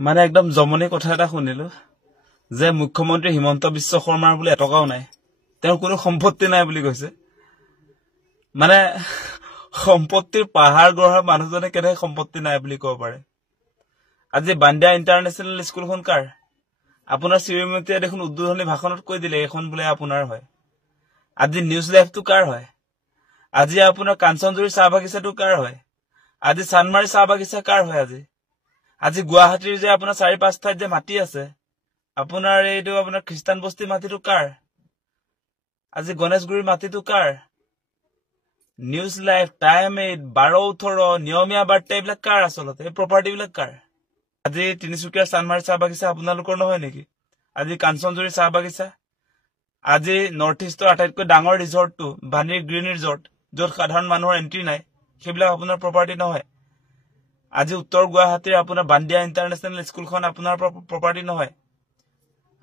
মানে একদম জমনি কথা এটা শুনিলো যে মুখ্যমন্ত্ৰী হিমন্ত বিশ্ব শৰ্মাৰ বুলি এটকাও নাই, তেওঁৰ কোনো সম্পত্তি নাই বুলি কৈছে। মানে সম্পত্তিৰ পাহাৰ গঢ়া মানুহজনে কেনে সম্পত্তি নাই বুলি ক'ব পাৰে? আজি বান্দিয়া ইণ্টাৰনেশ্যনেল স্কুলখন কাৰ? আপোনাৰ শ্ৰীমতীয়ে দেখোন উদ্বোধনী ভাষণত কৈ দিলে এখন বোলে আপোনাৰ হয়। আজি নিউজ লাইভটো কাৰ হয়? আজি আপোনাৰ কাঞ্চনজুৰি চাহ বাগিচাটো কাৰ হয়? আজি চানমাৰী চাহ বাগিচা কাৰ হয়? আজি গুৱাহাটীৰ যে আপোনাৰ ৪-৫ ঠাইত যে মাটি আছে, আপোনাৰ এইটো আপোনাৰ খ্ৰীষ্টান বস্তি মাটিটো কাৰ? আজি গণেশগুৰিৰ মাটিটো কাৰ? নিউজ লাইভ, টাইম 8, 12-18, নিয়মীয়া বাৰ্তা এইবিলাক কাৰ? আচলতে এই প্ৰপাৰ্টি বিলাক কাৰ? আজি তিনিচুকীয়াৰ চানমাৰী চাহ বাগিচা আপোনালোকৰ নহয় নেকি? আজি কাঞ্চনজুৰি চাহ বাগিচা, আজি নৰ্থ ইষ্টৰ আটাইতকৈ ডাঙৰ ৰিজৰ্টটো বাণীৰ গ্ৰীণ ৰিজৰ্ট, য'ত সাধাৰণ মানুহৰ এণ্ট্ৰি নাই, সেইবিলাক আপোনাৰ প্ৰপাৰ্টি নহয়। আজি উত্তৰ গুৱাহাটীৰ আপোনাৰ বান্দিয়া ইণ্টাৰনেশ্যনেল স্কুলখন আপোনাৰ প্ৰপাৰ্টি নহয়।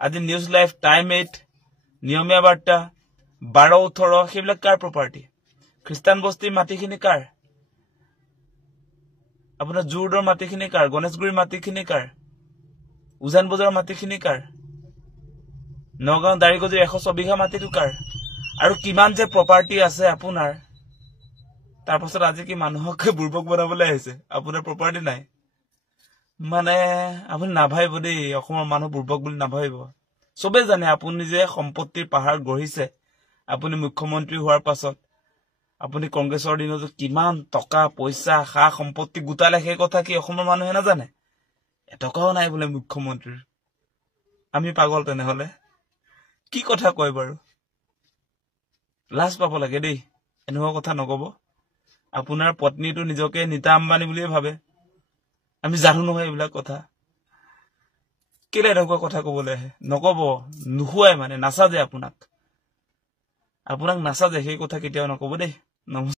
আজি নিউজ লাইভ, টাইম 8, নিয়মীয়া বাৰ্তা, 12-18 সেইবিলাক কাৰ প্ৰপাৰ্টি? খ্ৰীষ্টান বস্তিৰ মাটিখিনি কাৰ? আপোনাৰ জোৰদৰ মাটিখিনি কাৰ? গণেশগুৰিৰ মাটিখিনি কাৰ? উজান বজাৰৰ মাটিখিনি কাৰ? নগাঁও দাৰিগজীৰ 100 বিঘা মাটিটো কাৰ? আৰু কিমান যে প্ৰপাৰ্টি আছে আপোনাৰ, তাৰ পাছত আজি কি মানুহক বুৰ্বক বনাবলৈ আহিছে? আপোনাৰ প্ৰপাৰ্টি নাই। মানে আপুনি নাভাবিব দেই, অসমৰ মানুহ বুৰ্বক বুলি নাভাবিব। চবে জানে আপুনি যে সম্পত্তিৰ পাহাৰ গঢ়িছে। আপুনি মুখ্যমন্ত্ৰী হোৱাৰ পাছত আপুনি কংগ্ৰেছৰ দিনত কিমান টকা পইচা সা সম্পত্তি গোটালে, সেই কথা কি অসমৰ মানুহে নাজানে? এটকাও নাই বোলে মুখ্যমন্ত্ৰীৰ। আমি পাগল তেনেহলে? কি কথা কয় বাৰু? লাজ পাব লাগে দেই, এনেকুৱা কথা নকব। আপোনাৰ পত্নীটো নিজকে নীতা আম্বানী বুলিয়ে ভাবে। আমি জানো নহয় এইবিলাক কথা। কেলে এনেকুৱা কথা কবলৈ আহে? নকব, নুশুৱাই মানে নাচাজে আপোনাক নাচাজে, সেই কথা কেতিয়াও নকব দেই। নমস্কাৰ।